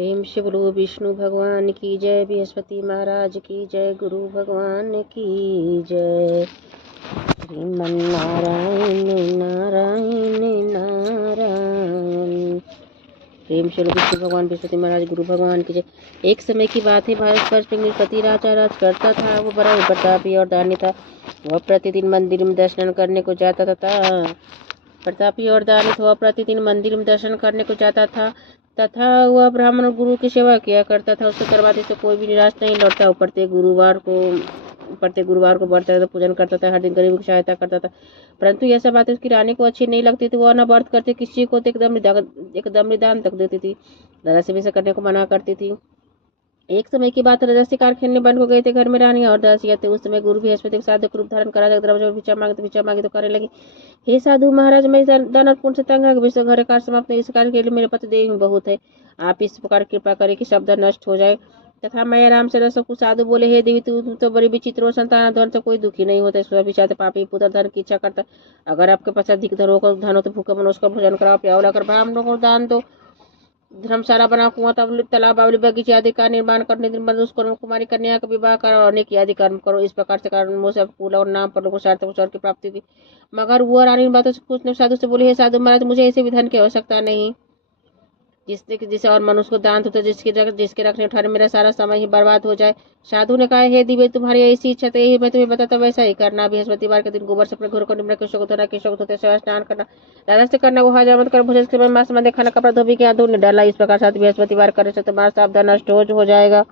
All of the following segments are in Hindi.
प्रेम से बोलो विष्णु भगवान की जय, बृहस्पति महाराज की जय, गुरु भगवान की जय। श्रीमन नारायण नारायण नारायण। प्रेम से बोलो विष्णु भगवान, बृहस्पति महाराज, गुरु भगवान की जय। एक समय की बात है, भारत पर पति राजा राज करता था। वो बड़ा प्रतापी और दानी था। वह प्रतिदिन मंदिर में दर्शन करने को जाता था। प्रतापी और दानी वह प्रतिदिन मंदिर में दर्शन करने को जाता था तथा वह ब्राह्मण गुरु की सेवा किया करता था। उसके करवाते से कोई भी निराश नहीं लौटता। वो प्रत्येक गुरुवार को व्रत रखता, पूजन करता था, हर दिन गरीबों की सहायता करता था। परंतु यह सब बातें उसकी रानी को अच्छी नहीं लगती थी। वह न व्रत करती किसी को तो एकदम निदान तक देती थी। दादा से भी ऐसा करने को मना करती थी। एक समय की बात, राजा शिकार खेलने बन हो गए थे। घर में रानी और दासियां थे। उस समय गुरु बृहस्पति के साथ रूप धारण करा दरवाजा में भिक्षा मांगे तो करने लगी, हे साधु महाराज, मैं दान और पुण्य से तंग आ गई। घर कार्य समाप्त नहीं, इस कार्य के लिए मेरे पति देव बहुत है। आप इस प्रकार कृपा करें कि शब्द नष्ट हो जाए तथा मैं आराम से रह सकूं। साधु बोले, हे देवी, तू तो बड़ी विचित्र हो। संतान धन से कोई दुखी नहीं होता। सभी चाहते पापी पुत्र धन की इच्छा करता। अगर आपके पास अधिक धन हो तो भूखा मनुष्य का भोजन कराओ, प्याओ लाकर ब्राह्मणों को दान दो। धर्मशाला बना, कुआं तालाब बावली बगीचे आदि का निर्माण करने, मनुष्य कुमारी कन्या का विवाह करो और अनेक आदि कर्म करो। इस प्रकार से कर्मों से कुल और नाम पर लोगों सार्थक स्वर्ग की प्राप्ति हुई। मगर वो रानी बातों से कुछ साधु से बोली, हे साधु महाराज, मुझे ऐसे विधान की आवश्यकता नहीं जिसे और मनुष्य को दान होता, जिसके रखने उठाने मेरा सारा समय ही बर्बाद हो जाए। साधु ने कहा, हे दिव्य, तुम्हारी ऐसी इच्छा तो यही मैं तुम्हें बताता वैसा ही करना। बृहस्पतिवार के दिन गोबर से अपने घर को निम्न केशों को धोना, केशों को धोते स्नान करना, दादा से करना, वो हजामत कर भोजन के मांस में खाना, कपड़ा धोबी के हाथ डाला। इस प्रकार साथ बृहस्पतिवार करने से तुम्हारा सावधान नष्ट हो जाएगा।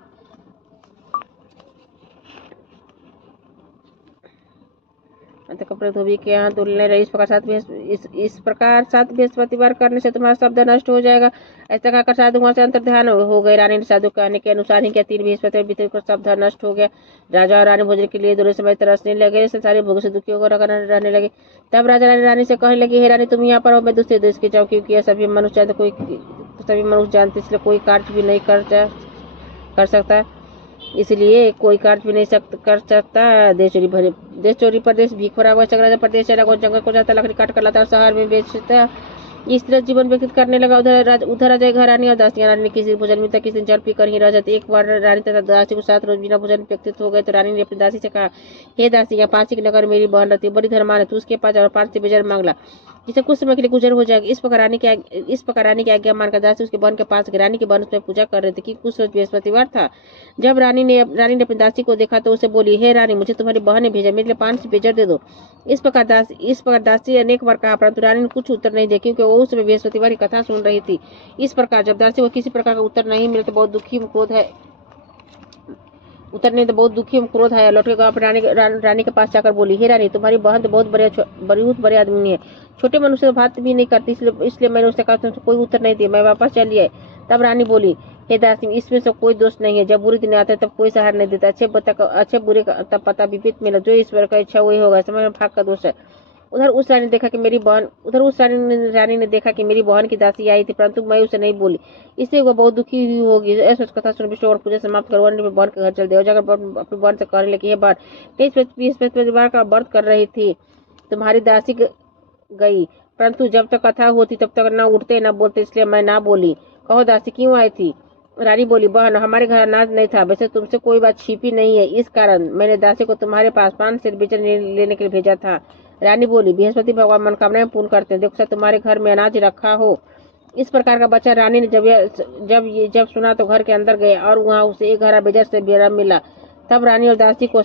कपड़े धोबी के यहाँ धुलने रहे। इस प्रकार सात बृहस्पतिवार करने से तुम्हारा शब्द नष्ट हो जाएगा। ऐसा कहकर साधु वहां से अंतर ध्यान हो गए। रानी ने साधु कहने के अनुसार ही क्या 3 बृहस्पतिवार बीते को शब्द नष्ट हो गया। राजा और रानी भोजन के लिए दूर समय तरसने लगे, संसारी भोग से दुखियों को रहने लगे। तब राजा रानी से कहने लगे, हे रानी, तुम यहाँ पर हो, मैं दूसरे देश की जाऊँ, क्योंकि यह सभी मनुष्य जानते, इसलिए कोई कार्य भी नहीं कर सकता। इसलिए कोई कार्य भी नहीं कर सकता। देश चोरी प्रदेश भीख भरा हुआ चक्र प्रदेश चला, जंगल को जाता, लकड़ी काट कर लाता और शहर में बेचता। इस तरह जीवन व्यतीत करने लगा। उधर राजा घर रानी और दासियां। रानी ने किसी भोजन मिलता, किसी दिन जल पी कर ही रह जाती। एक बार रानी तथा दासी को 7 रोज बिना भोजन व्यतीत हो गए तो रानी ने अपनी दासी से कहा, हे दासी, यहाँ 5 के नगर मेरी बहन रहती, बड़ी धर्मान है, तू उसके पास और 5 से बेजर मांगला, जिसे कुछ समय के लिए गुजर हो जाएगी। इस प्रकार रानी की आज्ञा मानकर दासी उसके बहन के पास गई। रानी की बहन उसमें पूजा कर रही थी कि कुछ रोज बृहस्पतिवार था। जब रानी ने अपनी दासी को देखा तो उसे बोली, हे रानी, मुझे तुम्हारी बहन ने भेजा, मेरे लिए 5 से बेजर दे दो। इस प्रकार दासी अनेक बार कहा, परंतु रानी ने कुछ उत्तर नहीं दिया, क्योंकि वो उस समय बृहस्पतिवार की कथा सुन रही थी। इस प्रकार जब दासी को किसी प्रकार का उत्तर नहीं मिले तो बहुत दुखी क्रोध है। लौट के अपनी रानी के पास जाकर बोली, हे रानी, तुम्हारी बहन तो बहुत बड़े आदमी है, छोटे मनुष्य से बात भी नहीं करती, इसलिए मैंने उससे कहा, तुमसे कोई उत्तर नहीं दिया, मैं वापस चली आई। तब रानी बोली, हे दासी, इसमें से कोई दोष नहीं है। जब बुरे दिन आते तब कोई सहारा नहीं देता, अच्छे बुरे का तब पता विपरीत मिला, जो ईश्वर का इच्छा वही होगा, समय में भाग का दोष है। उधर उस रानी ने देखा कि मेरी बहन की दासी आई थी, परंतु मैं उसे नहीं बोली, इससे वह बहुत दुखी हुई होगी। ऐसा कथा सुन विष्णु और पूजा समाप्त कर बहन के घर चल दिया। जाकर अपनी बहन से कहने लगी, हे बहन, बृहस्पतिवार का व्रत कर रही थी, तुम्हारी दासी गई, परंतु जब तक कथा होती तब तक न उठते न बोलते, इसलिए मैं ना बोली। कहो दासी, क्यों आई थी? रानी बोली, बहन, हमारे घर अनाज नहीं था, वैसे तुमसे कोई बात छिपी नहीं है, इस कारण मैंने दासी को तुम्हारे पास 5 सेर बेचन लेने के लिए भेजा था। रानी बोली, बृहस्पति भगवान मनोकामनाएं पूर्ण करते हैं, देखो तुम्हारे घर में अनाज रखा हो। इस प्रकार का बच्चा रानी ने जब सुना तो घर के अंदर गए और वहाँ उसे एक घड़ा बेजर से बेरा मिला। तब रानी और दासी को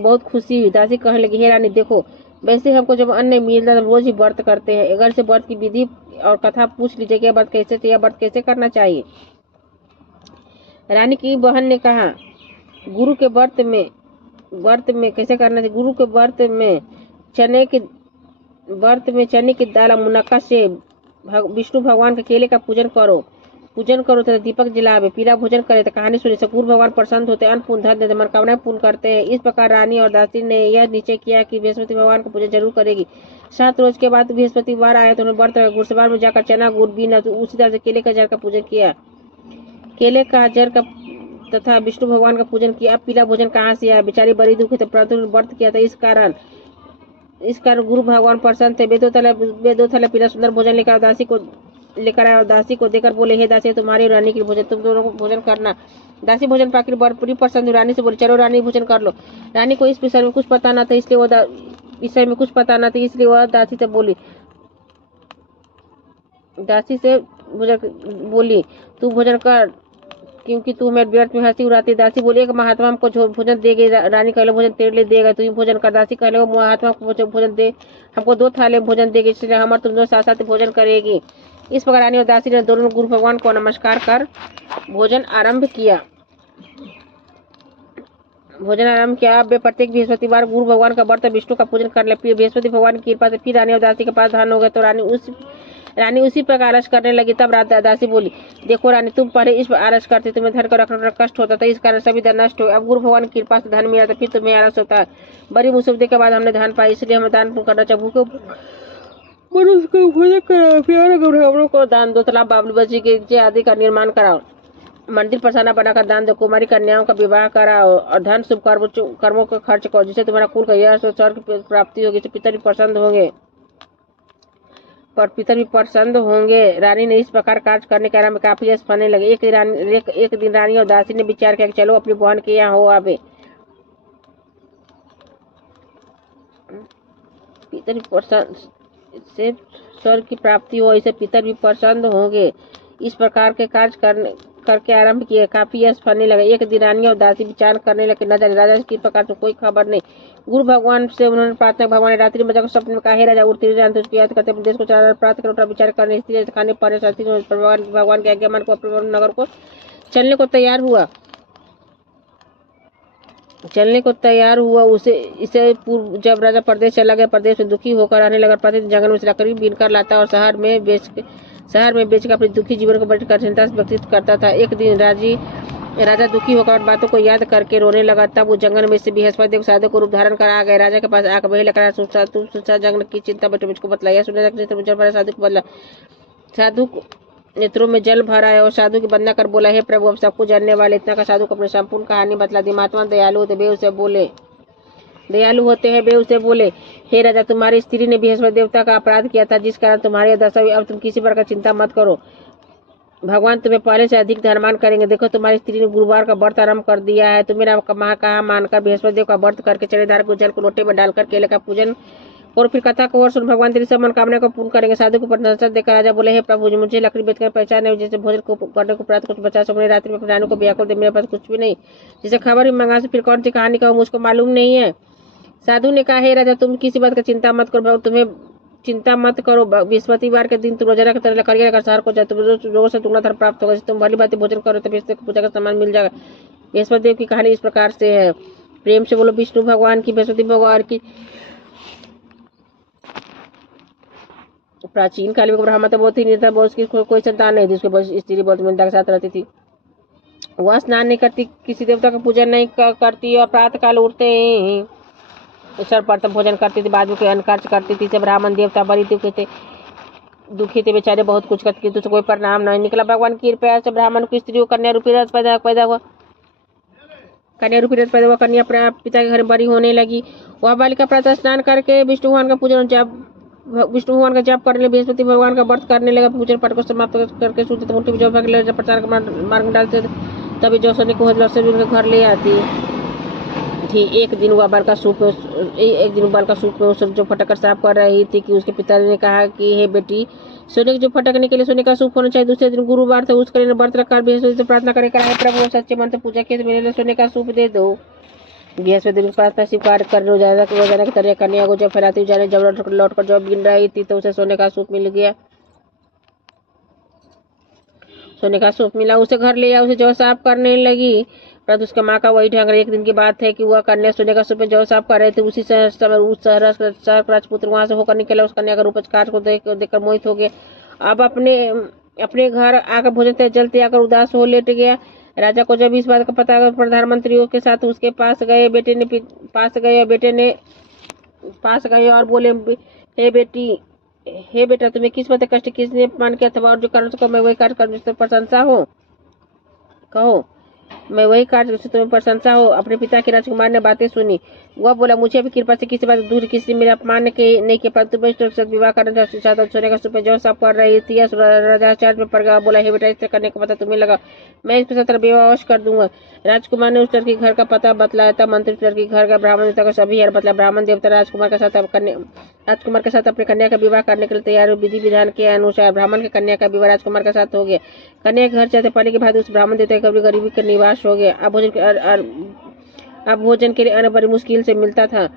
बहुत खुशी हुई। दासी कहने लगी, हे रानी, देखो, वैसे हमको जब अन्न मिलता है रोज ही व्रत करते हैं। अगर से व्रत की विधि और कथा पूछ लीजिए कि व्रत कैसे करना चाहिए। रानी की बहन ने कहा, गुरु के व्रत में कैसे करना चाहिए? गुरु के व्रत में चने की दाल मुनक्का से विष्णु भगवान के केले का पूजन करो तथा दीपक जलावे, पीला भोजन करे तो कहानी सुने से गुरु भगवान प्रसन्न होते, अन्न पूर्ण धन देते, मनोकामनाएं पूर्ण करते हैं। इस प्रकार रानी और दासी ने यह निश्चय किया कि बृहस्पति भगवान का पूजन जरूर करेगी। 7 रोज के बाद बृहस्पतिवार आया तो उन्होंने व्रत गुरुसवार में जाकर चना गुड़ बीना, तो उसी तरह से केले का जड़ का पूजन किया। केले का जड़ का तथा विष्णु भगवान का पूजन किया। अब पीला भोजन कहाँ से आया? बेचारी बड़ी दुखी थे, परंतु व्रत किया था, इस कारण गुरु भगवान प्रसन्न थे। बेदो थैला पीला सुंदर भोजन लेकर दासी को लेकर आया और दासी को देकर बोले, हे दासी, तुम्हारी रानी के लिए भोजन, तुम दोनों को भोजन करना। दासी भोजन पाकर बड़ी प्रसन्न हुई, रानी से बोली, चलो रानी भोजन कर लो। रानी को इस विषय में कुछ पता न था, इसलिए वह दासी से बोली, तू भोजन कर, क्योंकि तू मेरे व्यर्थ में हंसी उड़ाती। दासी बोली, एक महात्मा हमको भोजन देगी। रानी कहले, भोजन तेरे लिए देगा, तू ही भोजन कर। दासी कहले, वो महात्मा को भोजन दे, हमको 2 थाली भोजन देगी, इसलिए हम और तुम दोनों साथ साथ भोजन करेगी। इस प्रकार रानी और दासी ने दोनों गुरु भगवान को नमस्कार कर भोजन आरंभ किया। अब वे प्रत्येक बृहस्पतिवार गुरु भगवान का व्रत विष्णु का पूजन कर ले। फिर बृहस्पति भगवान की कृपा से फिर रानी और दासी के पास धन हो गए, तो रानी उसी प्रकार आलस करने लगी। तब दासी बोली, देखो रानी, तुम पहले इस आलस करती, तुम्हें धन का रखना कष्ट होता था, इस कारण सभी धन नष्ट हो। अब गुरु भगवान की कृपा से धन मिला, तो फिर तुम्हें आलस होता है। बड़ी मुसीबत के बाद हमने धन पाई, इसलिए हमें दान करना चाहिए। मनुष्य को भोजन कराओ, प्यारे ब्राह्मणों को दान दो, तालाब, बावली, बस्ती आदि का निर्माण कराओ, मंदिर प्रसाना बनाकर दान दो, कुमारी कन्याओं का विवाह कराओ और धन शुभ कर्मों का खर्च करो, जिससे तुम्हारा कुल का यश और स्वर्ग की प्राप्ति होगी, तो पिता भी प्रसन्न होंगे। रानी ने इस प्रकार कार्य करने के आरंभ काफी यश पाने लगे। एक दिन रानी और दासी ने विचार किया कि चलो अपनी बहन के यहाँ हो आवे। पिता भी प्रसन्न से स्वर्ग की प्राप्ति हो, इसे पितर भी प्रसन्न होंगे। इस प्रकार के कार्य करके आरंभ किए, काफी यश पाने लगे। एक दिन रानी और दासी विचार करने लगे, न जाने राजा की प्रकार से कोई खबर नहीं। गुरु भगवान से उन्होंने प्रार्थना, भगवान ने रात्रि में जाकर स्वप्न में कहा, हे राजा, उठते जानते उसको याद करते, अपने देश को चलाना, प्राप्त कर विचार करने, स्त्री खाने पाने साथी भगवान के आज्ञा मान को अपने नगर को चलने को तैयार हुआ। इसे पूर्व जब राजा प्रदेश चला गया, प्रदेश में दुखी होकर रहने लगा। प्रतिदिन जंगल में लकड़ी बीनकर लाता और शहर में बेचकर अपने दुखी जीवन को बड़ी कठिनता से व्यतीत करता था। एक दिन राजा दुखी होकर बातों को याद करके रोने लगा। तब वो जंगल में से बृहस्पति साधु को रूप धारण कर आ गए। राजा के पास आकर वही लकड़ा जंगल की चिंता बटे मुझको बतलाया। साधु को बदला, साधु नेत्रों में जल भरा है और साधु की वंदना कर बोला, हे प्रभु, अब सब कुछ जानने वाले। इतना का साधु को अपनी संपूर्ण कहानी बतला दी। महात्मा दयालु होते हैं, वे उसे बोले, हे राजा, तुम्हारी स्त्री ने बृहस्पति देवता का अपराध किया था, जिस कारण तुम्हारी दशा हुई। अब तुम किसी प्रकार चिंता मत करो, भगवान तुम्हें पहले से अधिक धनवान करेंगे। देखो, तुम्हारी स्त्री ने गुरुवार का व्रत आरंभ कर दिया है। तुम मेरा कहा मानकर बृहस्पति देव का व्रत करके चढ़ेदार को जल को लोटे में डालकर केले का पूजन और फिर कथा को और सुन, भगवान तेरी सब मनोकामना को पूर्ण करेंगे। साधु को प्रशंसा देकर राजा बोले, हे प्रभु, मुझे लकड़ी बेचकर पहचान है, जैसे भोजन को करने को प्राप्त कुछ बचा सको। रात्रि में प्राणों को व्याकुल दे, मेरे पास कुछ भी नहीं, जिसे खबर भी मंगा से फिर कौन सी कहानी का मुझको मालूम नहीं है। साधु ने कहा, हे राजा, तुम किसी बात का चिंता मत करो, बृहस्पतिवार के दिन तुम रोजाना की तरह लकड़ियां लेकर शहर को जाओ, तुम रोज से दुगना धन प्राप्त होगा। तुम भली बात भोजन करो तो बृहस्पति को पूजा का सामान मिल जाएगा। बृहस्पति देव की कहानी इस प्रकार से है। प्रेम से बोलो विष्णु भगवान की, बृहस्पति भगवान की। प्राचीन काल में ब्रह्मा तो बहुत ही निर्धन, उसकी कोई संतान नहीं थी, उसके बस स्त्री बहुत मंदा के साथ रहती थी। वह स्नान नहीं करती, किसी देवता का पूजन नहीं करती और प्रातः काल उठते ही सर्वप्रथम भोजन करती थी, बाद में कोई अन्य कार्य करती थी। से ब्राह्मण देवता बड़ी दुखी थे बेचारे, बहुत कुछ करते थे, कोई परिणाम नहीं निकला। भगवान की कृपा से ब्राह्मण की स्त्री को कन्या रूपी रथ पैदा हुआ। कन्या अपने पिता के घर में बड़ी होने लगी। वह बालिका प्रातः स्नान करके विष्णु भगवान का जाप करने, बृहस्पति भगवान का व्रत करने लगा। पूजन पाठ को समाप्त करके सूर्य मुट्ठी में प्रचार का मार्ग डालते, तभी जो सोने को घर ले आती थी। एक दिन बाल का सूप में जो फटकर साफ कर रही थी कि उसके पिताजी ने कहा कि हे बेटी, सोने के जो फटकने के लिए सोने का सूप होना चाहिए। दूसरे दिन गुरुवार था, उसके लिए व्रत रखकर बृहस्पति से प्रार्थना करेगा, हे प्रभु, सच्चे मन से पूजा किए तो मेरे लिए सोने का सूप दे दो। बृहस्पति की प्रार्थना स्वीकार कर रोजाना की तरह कन्या को जब फैलाती जाने, जब लौटकर जब गिन रही थी तो उसे सोने का सूप मिल गया। सोने का सूप मिला, उसे घर ले आया, उसे जौ साफ करने लगी। परंतु उसका माँ का वही ढंग। एक दिन की बात है कि वह कन्या सोने का सूप में जौ साफ कर रहे थे। उसी समय उस शहर राजपुत्र वहां से होकर निकला। उस कन्या का रूप काट को देखकर मोहित हो गया। अब अपने घर आकर भोजन जलते आकर उदास हो लेट गया। राजा को जब इस बात का पता, प्रधानमंत्रियों के साथ उसके पास गए और बोले, हे बेटा, तुम्हें किस बात कष्ट किसने मान किया था और जो कारण से मैं वही कार्य कर प्रशंसा हो, कहो। मैं वही काट जिससे तुम्हें प्रशंसा हो। अपने पिता के राजकुमार ने बातें सुनी। वह बोला, मुझे भी कृपा से किसी बात दूर किसी मेरे अपमान नहीं किया, परंतु मैं उसके साथ विवाह करना चाहता हूँ। सोने का सुपे जो सब कर रही थी राजा चार्ज में पड़ गया। बोला, हे बेटा, इससे करने का पता तुम्हें लगा, मैं इसके साथ विवाह अवश्य कर दूंगा। राजकुमार ने उस लड़की घर का पता बतलाया। तब मंत्री उस लड़की घर का ब्राह्मण देवता को सभी यार बतला। ब्राह्मण देवता राजकुमार के साथ अपने कन्या का विवाह करने के लिए तैयार हुए। विधि विधान के अनुसार ब्राह्मण की कन्या का विवाह राजकुमार के साथ हो गया। कन्या के घर जाते पाने के बाद उस ब्राह्मण देवता के गरीबी का निवास हो गया। अब भोजन के लिए अन्न बड़ी मुश्किल से मिलता था।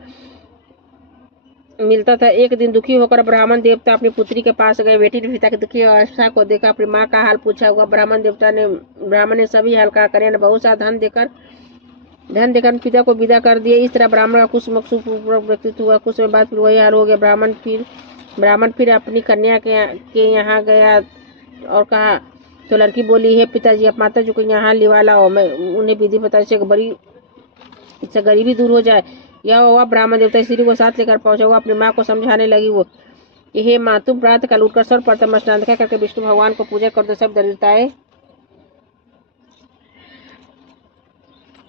एक दिन दुखी होकर ब्राह्मण देवता अपनी पुत्री के पास गए। बेटी ने पिता की दुखी अवस्था को देखा, अपनी माँ का हाल पूछा। हुआ ब्राह्मण ने सभी हाल का कन्या ने बहुत सा धन देकर पिता को विदा कर दिया। इस तरह ब्राह्मण का कुछ व्यक्तित्व हुआ। कुछ समय बाद फिर वही हाल हो गया। ब्राह्मण फिर अपनी कन्या के यहाँ गया और कहा तो लड़की बोली, हे पिताजी, आप माता जी को यहाँ लिवा लाओ, मैं उन्हें विधि बता इससे गरीबी दूर हो जाए। यह हुआ ब्राह्मण देवता स्त्री को साथ लेकर पहुंचा। वो अपनी माँ को समझाने लगी। वो, हे माँ, तुम प्रातः काल उठकर सर्वप्रथम स्नान करके विष्णु भगवान को पूजा कर दो, सब दरिद्रताएं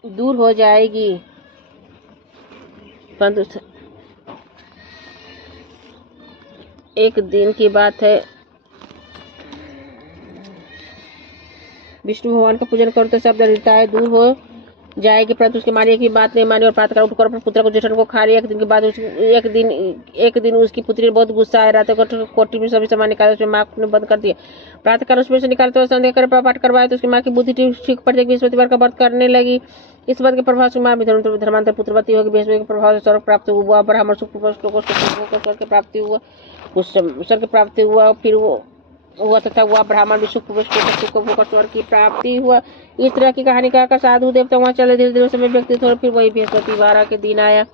दूर हो जाएगी। परंतु एक दिन की बात है, विष्णु भगवान का पूजन करो तो सब दरिद्रताएं दूर हो जाएगी। परंतु उसकी माँ ने एक भी बात नहीं मानी और प्रातःकाल उठकर अपने पुत्र को जेठन को खा लिया। एक दिन के बाद एक दिन उसकी पुत्री ने बहुत गुस्सा आया। रात को कोठी में सभी सामान निकाला, उसमें माँ ने बंद कर दिया। प्रातःकाल उसमें से निकालते हुए संदेह कर पाठ करवाया तो उसकी माँ की बुद्धि ठीक पड़ जाएगी। बृहस्पतिवार का व्रत करने लगी। इस बात के प्रभाव से माँ धर्मांतर पुत्रवती होगी। बृहस्पति के प्रभाव से स्वर्ग प्राप्त हुआ। ब्राह्मण सुख स्वर्ग की प्राप्ति हुआ। उस स्वर्ग की प्राप्ति हुआ। फिर हुआ तथा वह ब्राह्मण भी सुख स्वर्ग की प्राप्ति हुआ। इस तरह की कहानी कहकर साधु देवता वहाँ चले। धीरे धीरे समय व्यक्ति थोड़ा फिर वही बृहस्पतिवार के दिन आया।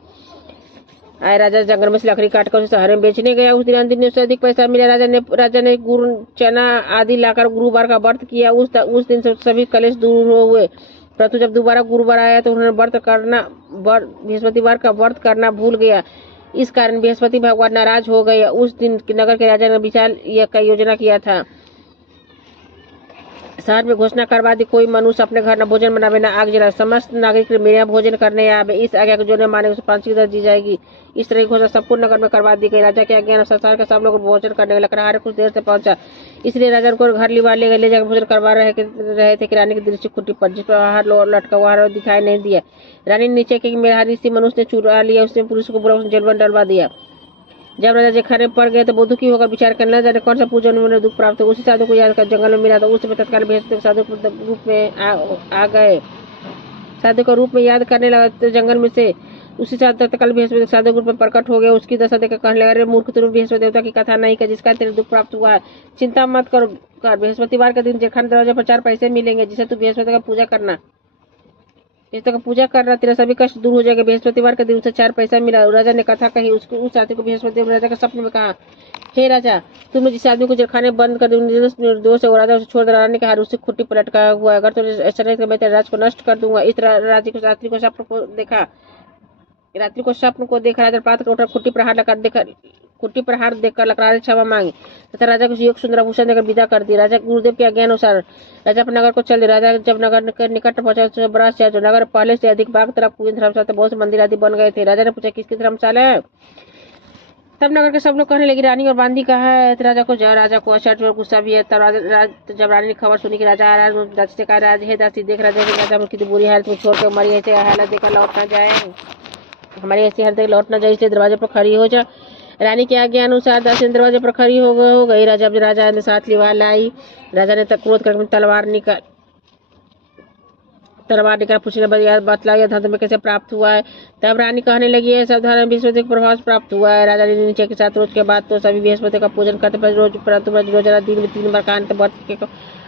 राजा जंगल में से लकड़ी काटकर उसे शहर में बेचने गया। उस दिन उससे अधिक पैसा मिला। राजा ने गुड़ चना आदि लाकर गुरुवार का व्रत किया। उस दिन से सभी कलेश दूर हुए। परंतु जब दोबारा गुरुवार आया तो उन्होंने बृहस्पतिवार का व्रत करना भूल गया। इस कारण बृहस्पति भगवान नाराज हो गए। उस दिन नगर के राजा ने विशाल का योजना किया था। शहर में घोषणा करवा दी, कोई मनुष्य अपने घर न भोजन बनावे न आग जलाए, समस्त नागरिक मेरे यहाँ भोजन करने आवे। इस आज्ञा को जो न माने उसे फांसी की दी जाएगी। इस तरह की घोषणा संपूर्ण नगर में करवा दी गई। राजा के आज्ञा अनुसार शहर के सब लोग भोजन करने लकड़हारे कुछ देर से पहुंचा, इसलिए राजा को घर लिवा ले जाकर भोजन करवा रहे थे कि रानी की दृष्टि खुटी पर, जिस पर आहार लटका वहां दिखाई नहीं दिया। रानी नीचे के मेरा ऋषि मनुष्य ने चुरा लिया। उसने पुरुष को बुरा उसने जेल में डलवा दिया। जब राजा खाने पड़ गए तो वो दुखी होकर विचार करने लगे, कौन सा पूजन उन्हें दुख प्राप्त हो। उसी साधु को याद कर जंगल में मिला था। उस समय तत्काल बृहस्पति साधु के रूप में आ गए। साधु का रूप में याद करने लगा तो जंगल में से उसी तत्काल बृहस्पति साधु रूप में प्रकट हो गए। उसकी दशा देखकर कहने लगा, अरे मूर्ख, तुम बृहस्पति देवता की कथा नहीं कर जिसका तेरे दुख प्राप्त हुआ है। चिंता मत कर, बृहस्पतिवार के दिन जेठान दरवाजे पर 4 पैसे मिलेंगे, जिसे तू बृहस्पति का पूजा करना। तेरा सभी कष्ट दूर हो जाएगा। बृहस्पतिवार के दिन उसे 4 पैसा मिला। राजा ने कथा कही। उस साथी को बृहस्पति राजा के सपने में कहा, हे राजा, तुमने जिस आदमी को जेलखाने बंद कर निर्दोष है वो राजा उसे छोड़ दे। राजा ने कहा, उससे खुट्टी पर लटका हुआ है, अगर तो ऐसा नहीं तो मैं तेरे राज को नष्ट कर दूंगा। इस तरह रात्रि को स्वप्न को देखा। राजा प्रातः उठकर खुट्टी पर हाथ देकर लकड़हारे क्षमा मांगी तथा राजा को योग सुंदर भूषण देकर विदा कर दिया। राजा गुरुदेव के आज्ञा अनुसार राजा अपने नगर को चल दिया। राजा जब नगर के निकट पहुंचा तो बड़ा से जो नगर पहले से अधिक बाग तरफ पूरी धर्मशाला, बहुत से मंदिर आदि बन गए थे। राजा ने पूछा, किसकी धर्मशाला है? तब नगर के सब लोग कहने लगे, रानी और बांदी कहा है। राजा को अशर्त और गुस्सा भी है। तब जब रानी ने खबर सुनी कि राजा आ रहा है, दासी से कहा, हे दासी, देख राजा की बुरी हालत में छोड़कर हमारी ऐसे हालत देखकर लौट न जाए, हमारी ऐसी हालत देख लौट न जाए, इसलिए दरवाजे पर खड़ी हो जा। रानी के आज्ञा अनुसार दासी दरवाजे पर खड़ी हो गई। राजा ने साथ लिवा लाई। राजा ने क्रोध करके तलवार निकाल पूछने बतलाया धन में कैसे प्राप्त हुआ है। तब रानी कहने लगी, है सावधान बृहस्पति के प्रभाव से प्राप्त हुआ है। राजा ने नीचे के साथ रोज के बाद तो सभी बृहस्पति का पूजन करते, परंतु रोजाना दिन में 3 बार कहानी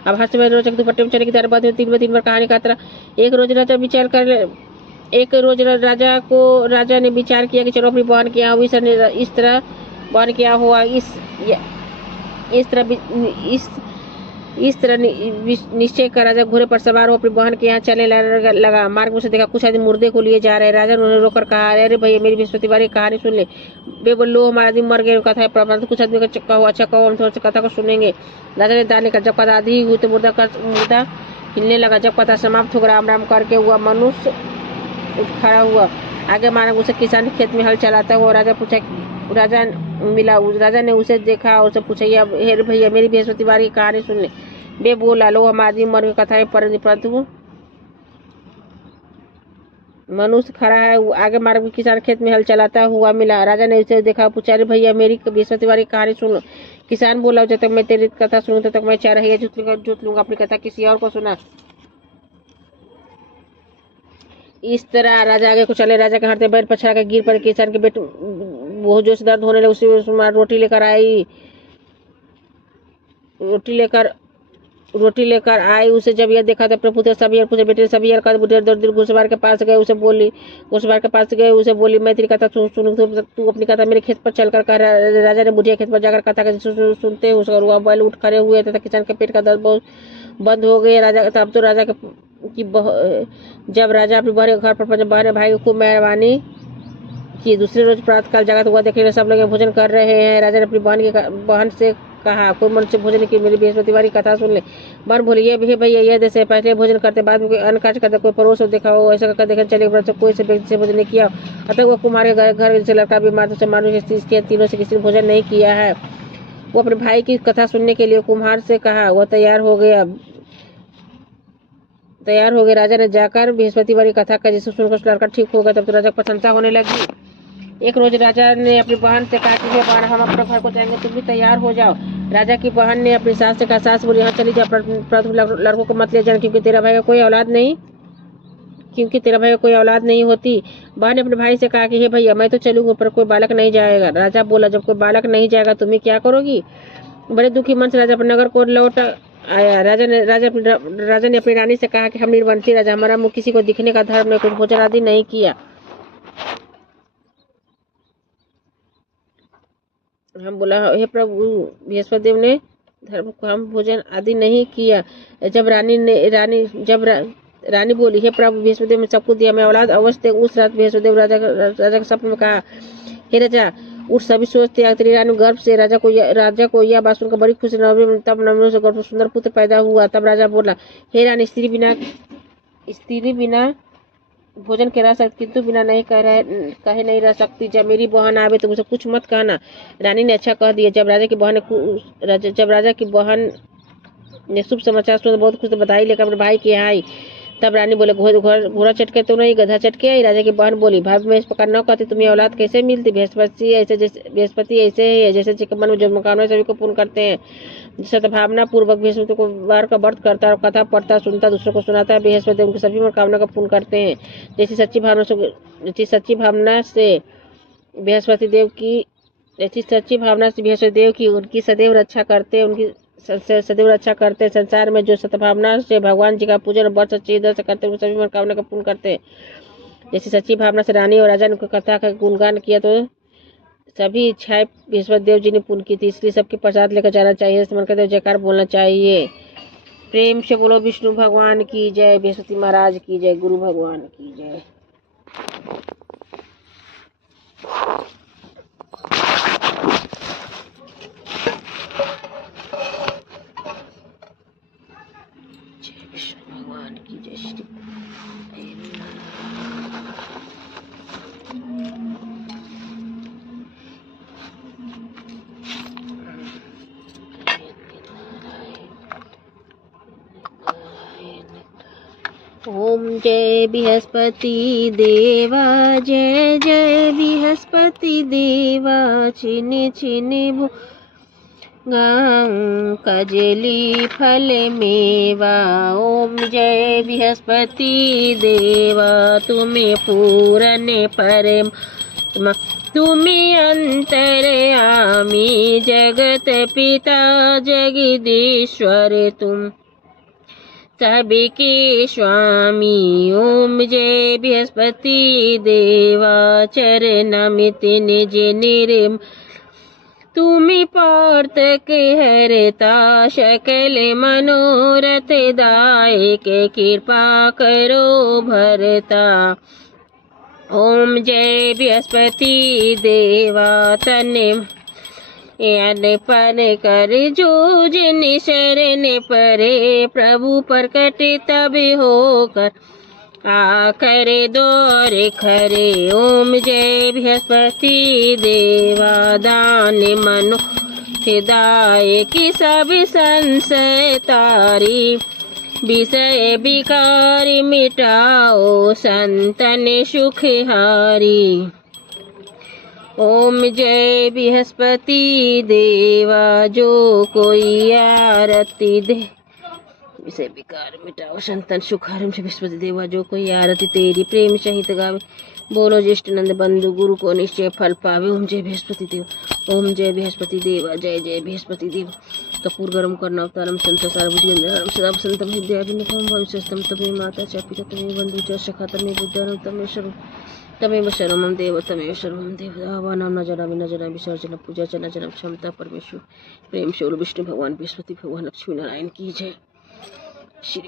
अब हर समय रोज दुपट्टे में चने की तरह बात 3 बार कहानी का तरह। एक रोज राजा ने विचार किया कि चलो अपनी बहन के यहाँ इस तरह बहन के यहाँ हुआ इस तरह निश्चय कर राजा घोड़े पर सवार हो अपनी बहन के यहाँ चलने लगा। मार्ग में से देखा कुछ आदमी मुर्दे को लिए जा रहे हैं। राजा ने उन्हें रोकर कहा, अरे भैया, मेरी बृहस्पतिवार की कहानी सुन ले। वे बोलो, हमारा आदमी मर गए, कथा है, परंतु कुछ आदमी का कहो, अच्छा कहो, हम थोड़ा सा कथा को सुनेंगे। राजा ने दाने का जब कथा आधी हुई तो मुर्दा हिलने लगा। जब कथा समाप्त हो राम राम करके हुआ मनुष्य उठ खड़ा हुआ। आगे माना उसे किसान खेत में हल चलाता हुआ राजा पूछा, राजा मिला। राजा ने उसे देखा और उसे पूछा, हे भैया मेरी बृहस्पतिवार की कहानी सुन ले। बे बोला, लो हम आदमी मर की कथा है, परंतु मनुष्य खड़ा है। आगे मार्ग किसान खेत में हल चलाता हुआ मिला। राजा ने उसे देखा, पूछा, अरे भैया मेरी बृहस्पतिवार की कहानी सुन लो। किसान बोला, जब तक मैं तेरी कथा सुनूं तब तक मैं चाह रही है झूठ लूंगा, अपनी कथा किसी और को सुना। इस तरह राजा आगे को चले। राजा के हाथ में बैठ पछड़ा के गिर पड़े। किसान के बेटे बहुत जोर से दर्द होने लगे। उसी रोटी लेकर आई। रोटी लेकर आई। उसे जब यह देखा तो अपने पुत्र सभी पूछे, बेटे सभी कर बुढ़े दर्द घुड़सवार के पास गए। उसे बोली मैं तेरी कथा सुनूं तू अपनी कथा मेरे खेत पर चलकर कह। राजा ने बुढ़िया खेत पर जाकर कथा सुनते उसका रुआ बैल उठ खड़े हुए तथा किसान के पेट का दर्द बहुत बंद हो गया। राजा तब तो राजा की जब राजा अपने बहरे घर पर बहरे भाई को खूब मेहरबानी की। दूसरे रोज प्रातःकाल जागा तो हुआ देखने सब लोग भोजन कर रहे हैं। राजा ने अपनी बहन से कहा, कोई मनुष्य भोजन की मेरी बृहस्पतिवार की कथा सुन ले। बहन बोली, ये भैया यह जैसे पहले भोजन करते बाद में अन्न काट करते कोई पड़ोस देखा हो ऐसा कर देखने चले कोई से व्यक्ति से भोजन नहीं किया। अतः वो कुमार के घर से लड़का बीमार से मानो तीनों से किसी ने भोजन नहीं किया है। वो अपने भाई की कथा सुनने के लिए कुम्हार से कहा। वह तैयार हो गए। राजा ने जाकर बृहस्पतिवार की कथा का जिसे सुनकर लड़का ठीक हो गया। तब तो राजा को प्रशंसा होने लगी। एक रोज राजा ने अपनी बहन से कहा कि हे बहन, हम अपने घर को जाएंगे, तुम भी तैयार हो जाओ। राजा की बहन ने अपनी सास से कहा, सास बोली, यहाँ चली जाओ, प्रथम लड़कों को मत ले जाना क्योंकि तेरा भाई का कोई औलाद नहीं होती। बहन ने अपने भाई से कहा कि हे भैया मैं तो चलूंगा पर कोई बालक नहीं जाएगा। राजा बोला, जब कोई बालक नहीं जाएगा तुम्हें क्या करोगी। बड़े दुखी मन से राजा अपने नगर को लौट आया। राजा ने अपनी रानी से कहा कि हम निर्वंशी राजा, हमारा मुँह किसी को दिखने का धर्म में कुछ भोजन आदि नहीं किया। हम बोला, हे प्रभु बृहस्पति देव ने धर्म को हम भोजन आदि नहीं किया। जब रानी बोली, हे प्रभु बृहस्पति देव ने सबको दिया, मैं औलाद अवश्य दे। उस रात बृहस्पति देव राजा के सपने में कहा, हे राजा उठ सभी सोच त्याग। तेरी रानी गर्भ से राजा को यह बात सुनकर बड़ी खुशी। तब नवमी से गर्भ सुंदर पुत्र पैदा हुआ। तब राजा बोला, हे रानी स्त्री बिना भोजन के रह सकती किंतु बिना नहीं कहे नहीं रह सकती। जब मेरी बहन आवे तो मुझे कुछ मत कहना। रानी ने अच्छा कह दिया। जब राजा की बहन ने शुभ समाचार सुना बहुत खुश बधाई लेकर अपने भाई के यहाँ आई। तब रानी बोले, घोड़ा चटके तो नहीं गधा चटके आई। राजा की बहन बोली, भाभी मैं इस प्रकार न कहती, तुम्हें औलाद कैसे मिलती। बृहस्पति ऐसे ही है जैसे मन में जो मकान सभी को पूर्ण करते हैं। सद्भावना पूर्वक बृहस्पति को बार का व्रत करता है और कथा पढ़ता सुनता दूसरों को सुनाता है। बृहस्पति उनकी सभी मनोकामना को पूर्ण करते हैं। जैसी सच्ची भावना से बृहस्पति देव की उनकी सदैव रक्षा करते हैं। संसार में जो सद्भावना से भगवान जी का पूजन और व्रत सच्ची हृदय से करते हैं सभी मनोकामना को पूर्ण करते हैं। जैसी सच्ची भावना से रानी और राजा ने कथा का गुणगान किया तो सभी इच्छाएं बृहस्पति देव जी ने पूर्ण की थी। इसलिए सबके प्रसाद लेकर जाना चाहिए, स्मरण करते हुए जयकार बोलना चाहिए। प्रेम से बोलो विष्णु भगवान की जय, बृहस्पति महाराज की जय, गुरु भगवान की जय। जय विष्णु भगवान की जय। श्री ओम जय बृहस्पति देवा, जय जय बृहस्पति देवा, छिने छिने गाँव कजली फल मेवा। ओम जय बृहस्पति देवा, तुम्हें पूरन परम तुम्हें अंतर्यामी, जगत पिता जगदीश्वर तुम सबके स्वामी। ओम जय बृहस्पति देवा, चरणमित निज निर्म तुम्हें पार्थक हरता, सकल मनोरथ दायक कृपा करो भरता। ओम जय बृहस्पति देवा, याद पर कर जूझ निशरण परे प्रभु प्रकट तब होकर आकर दौर खरे। ओम जय बृहस्पति देवा दान मनो हिदाय की सब संशय तारी। विषय विकार मिटाओ संतन सुखहारी। ओम जय बृहस्पति देवा जो कोई आरती दे। विषय विकार मिटाओ संतन सुखारम से बृहस्पति देवा जो कोई आरती तेरी प्रेम सहित गावे। बोलो ज्येष्ठ नंद बंधु गुरु को निश्चय फल पावे। ओम जय बृहस्पति देव। ओम जय बृहस्पति देवा। जय जय बृहस्पति देव। कपूर गरम करना अवतारम संत सारभुजगेन्द्रम सदा संतम विद्याभिनवम भविष्यस्तम तमे माता च पिता तमे बंधु च सखा तमे बुद्धरम तमेव शरणम देव तमेव शरणम देव। आवानाम न जनामि न जनामि विसर्जन पूजा च न जनामि क्षमता परमेश्वर प्रेम शोल विष्णु भगवान बृहस्पति भगवान लक्ष्मी नारायण की जय। श्री